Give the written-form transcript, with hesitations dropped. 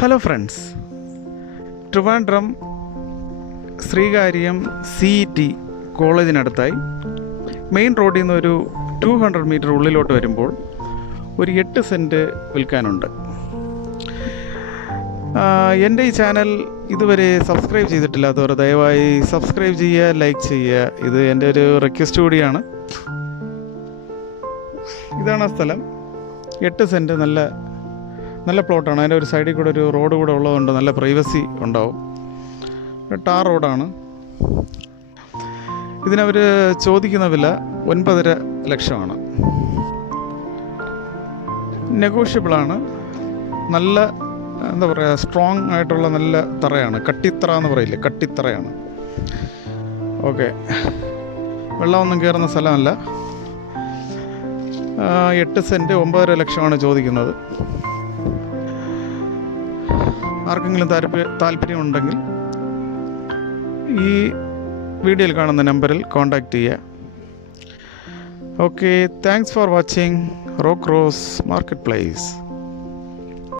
Hello friends, Trivandrum Sreekaryam CET കോളേജിനടുത്തായി main റോഡിൽ നിന്ന് ഒരു 200 മീറ്റർ ഉള്ളിലോട്ട് വരുമ്പോൾ ഒരു 8 സെൻറ്റ് വിൽക്കാനുണ്ട്. എൻ്റെ ഈ ചാനൽ ഇതുവരെ സബ്സ്ക്രൈബ് ചെയ്തിട്ടില്ലാത്തവർ ദയവായി സബ്സ്ക്രൈബ് ചെയ്യുക, ലൈക്ക് ചെയ്യുക. ഇത് എൻ്റെ ഒരു റിക്വസ്റ്റ് കൂടിയാണ്. ഇതാണ് ആ സ്ഥലം. 8 സെൻറ്റ് നല്ല പ്ലോട്ടാണ്. അതിൻ്റെ ഒരു സൈഡിൽ കൂടെ ഒരു റോഡ് കൂടെ ഉള്ളതുകൊണ്ട് നല്ല പ്രൈവസി ഉണ്ടാവും. ടാർ റോഡാണ്. ഇതിനവർ ചോദിക്കുന്ന വില 9.5 ലക്ഷമാണ്. നെഗോഷ്യബിളാണ്. നല്ല എന്താ പറയുക, സ്ട്രോങ് ആയിട്ടുള്ള നല്ല തറയാണ്. കട്ടിത്തറ എന്ന് പറയില്ലേ, കട്ടിത്തറയാണ്. ഓക്കെ, വെള്ളമൊന്നും കയറുന്ന സ്ഥലമല്ല. 8 സെൻറ്റ് 9.5 ലക്ഷമാണ് ചോദിക്കുന്നത്. ആർക്കെങ്കിലും താല്പര്യമുണ്ടെങ്കിൽ ഈ വീഡിയോയിൽ കാണുന്ന നമ്പറിൽ കോൺടാക്റ്റ് ചെയ്യുക. Okay, thanks for watching rock rose market place.